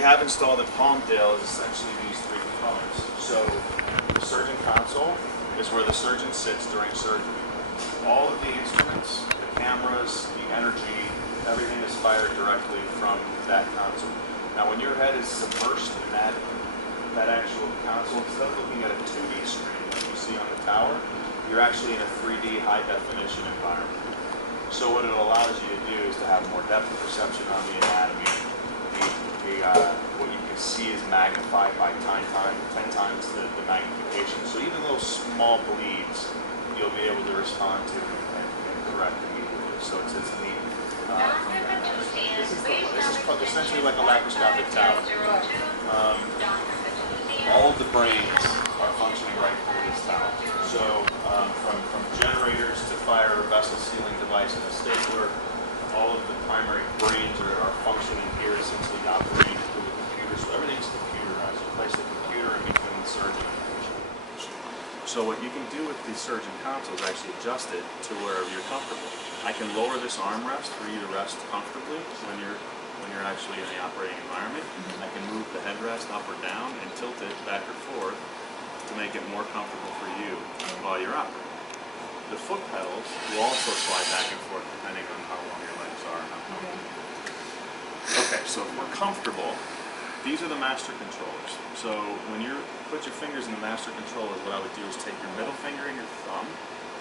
we have installed in Palmdale is essentially these three components. So the surgeon console is where the surgeon sits during surgery. All of the instruments, the cameras, the energy, everything is fired directly from that console. Now when your head is submersed in that actual console, instead of looking at a 2D screen like you see on the tower, you're actually in a 3D high definition environment. So what it allows you to do is to have more depth of perception on the anatomy. What you can see is magnified by 10 times the magnification. So even those small bleeds, you'll be able to respond to and correct immediately. So it's neat. This is essentially like a laparoscopic tower. All of the brains are functioning right through this tower. So from generators to fire a vessel sealing device and a stapler, all of the primary brains are functioning here, essentially operating through the computer. So everything's computerized. You place the computer in between the surgeon and the patient. So what you can do with the surgeon console is actually adjust it to wherever you're comfortable. I can lower this armrest for you to rest comfortably when you're actually in the operating environment. I can move the headrest up or down and tilt it back or forth to make it more comfortable for you while you're operating. The foot pedals will also slide back and forth depending on how long your legs are and how comfortable. Okay, so if we're comfortable, these are the master controllers. So when you put your fingers in the master controllers, what I would do is take your middle finger and your thumb.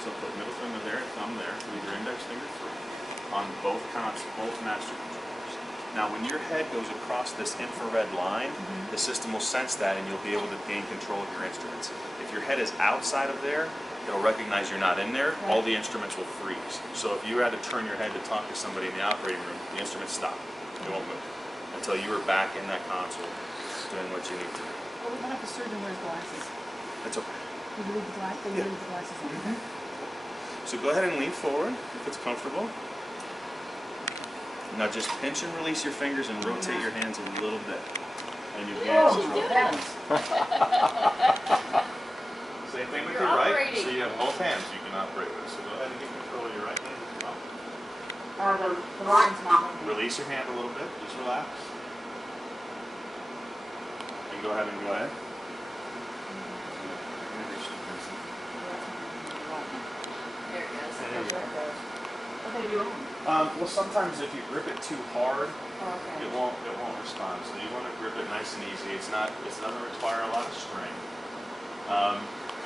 So put middle finger there and thumb there. Leave your index finger free on both master controllers. Now when your head goes across this infrared line, the system will sense that and you'll be able to gain control of your instruments. If your head is outside of there, it'll recognize you're not in there, all the instruments will freeze. So if you had to turn your head to talk to somebody in the operating room, the instruments stop. They won't move until you are back in that console doing what you need to do. Well, what if the surgeon wears glasses? That's okay. You leave the glasses on. So go ahead and lean forward if it's comfortable. Now just pinch and release your fingers and rotate your hands a little bit. And you'll gain control. Same thing with your right. So you have both hands you can operate with. So go ahead and get control of your right hand as well. The line's not. Release your hand a little bit. Just relax. And go ahead and go ahead. There it goes. And there you go. What do they do? Well, sometimes if you grip it too hard, Okay. it won't respond. So you want to grip it nice and easy. It doesn't require a lot of strength.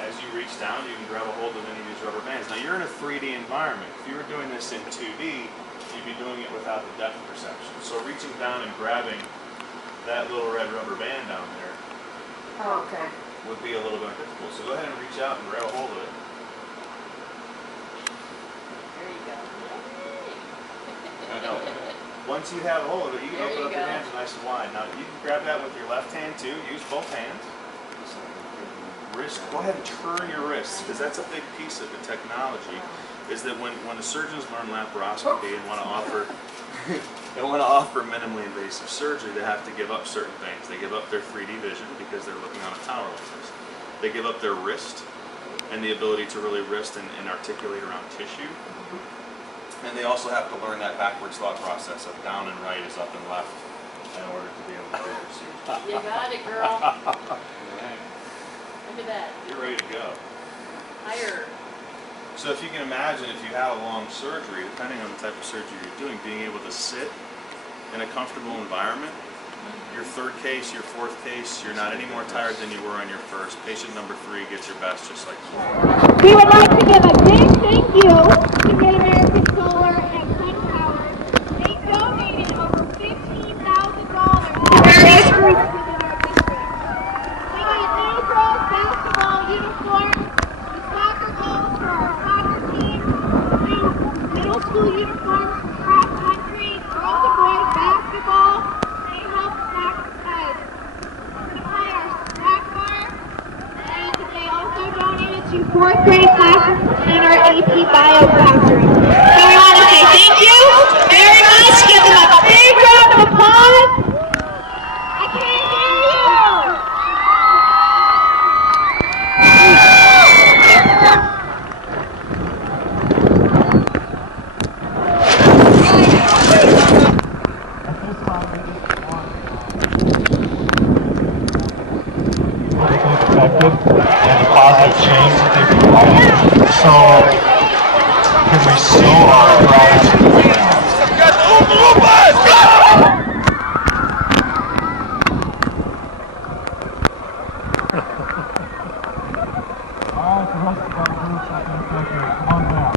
As you reach down, you can grab a hold of any of these rubber bands. Now you're in a 3D environment. If you were doing this in 2D, you'd be doing it without the depth perception. So reaching down and grabbing that little red rubber band down there Oh, okay. would be a little bit difficult. So go ahead and reach out and grab a hold of it. There you go. Now, once you have a hold of it, you can There open you up your go. hands nice and wide. Now you can grab that with your left hand too. Use both hands. Wrist. Go ahead and turn your wrists, because that's a big piece of the technology. Is that when the surgeons learn laparoscopy and want to offer minimally invasive surgery, they have to give up certain things. They give up their 3D vision because they're looking on a tower like this. They give up their wrist and the ability to really wrist and articulate around tissue. And they also have to learn that backwards thought process of down and right is up and left in order to be able to do the procedure. You got it, girl. Look at that. You're ready to go. Higher. So if you can imagine, if you had a long surgery, depending on the type of surgery you're doing, being able to sit in a comfortable environment, your third case, your fourth case, you're not any more tired than you were on your first. Patient number 3 gets your best just like before. We would like to give a big thank you to Mid-American Solar and Sun Power. They donated over $15,000 to various groups within our district. We need new girls basketball uniforms, the soccer goals for our soccer team, new middle school uniforms for cross country, girls and boys basketball. They help supply our snack bar, and they also donated to 4th grade classes in our AP Bio classroom. So we want to say and positive change that they provide. So, can we show our gratitude around? Alright, the rest of our groups, I think, thank you. Come on down.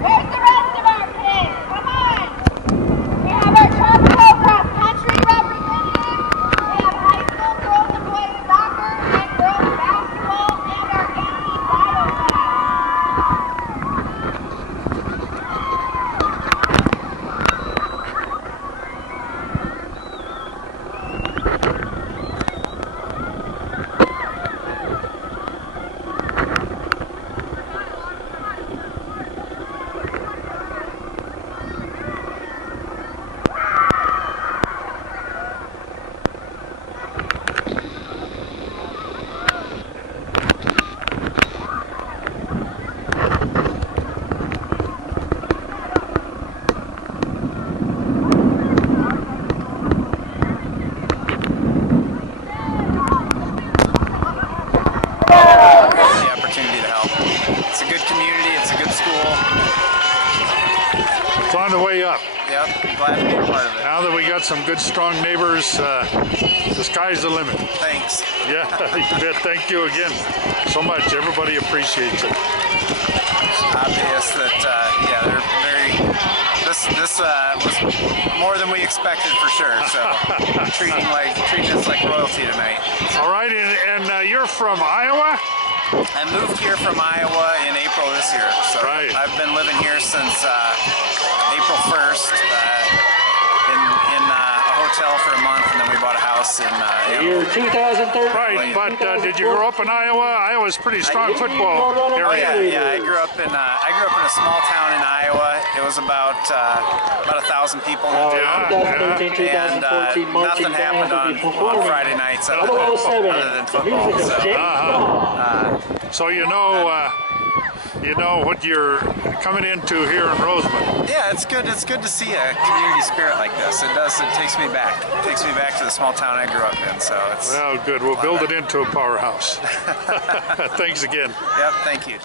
Where's the rest of our kids? Come on! We have our tropical cross-country representatives. We have high school girls and boys soccer and girls basketball and our NC bio class. The opportunity to help. It's a good community, it's a good school. It's on the way up. Yep, glad to be a part of it. Now that we got some good, strong neighbors, the sky's the limit. Thanks. Yeah, you bet. Thank you again so much. Everybody appreciates it. It's obvious that, yeah, they're very, this was more than we expected for sure, so treating us like royalty tonight. All right, and you're from Iowa? I moved here from Iowa in April this year, so Right. I've been living here since April 1st in a hotel for a month, and then we bought a house in Year 2013. Right, but did you grow up in Iowa? Iowa's pretty strong football Oh area. yeah, I grew up in a small town in Iowa. It was about 1,000 people in the town. 2013, And 2014 marching nothing happened bands will be on performing. Friday nights other than football. Music So, of Jake So you know what you're coming into here in Rosamond. yeah, it's good. It's good to see a community spirit like this. It does. It takes me back. It takes me back to the small town I grew up in. So it's. Well, good. We'll build it into a powerhouse. Thanks again. Yep. Thank you.